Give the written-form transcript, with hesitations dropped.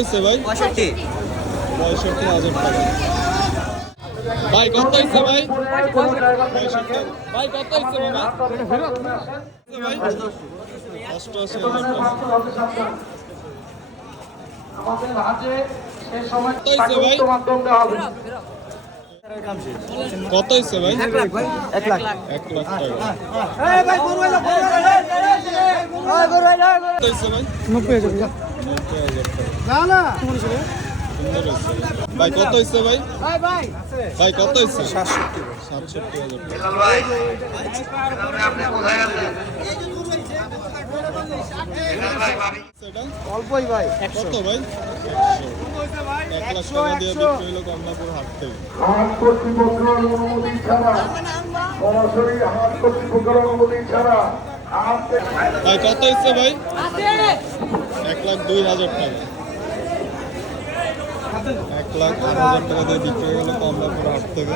ভাই 65 65,000 টাকা। ভাই কত হইছে ভাই? 65। ভাই কত হইছে মামা? ভাই 88,000 টাকা। আমাদের হাতে সেই সময় কত হইছে ভাই? মাধ্যম দেওয়া হবে। কত হইছে ভাই? 1 লাখ ভাই 1 লাখ 1 লাখ টাকা। এই ভাই গরু হইলো গরু হইলো কত হইছে ভাই? 90,000 90,000 টাকা। না না সুন্দর হইছে। ভাই কত হইছে ভাই? ভাই ভাই কত হইছে? 67,000 টাকা। আপনি কোথায় আছেন? সেটা অল্পই ভাই কত ভাই? 1 লাখ টাকা দিয়ে বিক্রি হলো কমলাপুর হাট থেকে। হাট কর্তৃপক্ষের অনুমতি ছাড়া সরাসরি হাট কর্তৃপক্ষের অনুমতি ছাড়া ভাই কত হইছে ভাই? 1,02,000 টাকা। 1,08,000 টাকা দিয়ে বিক্রি হলো কমলাপুর হাট থেকে।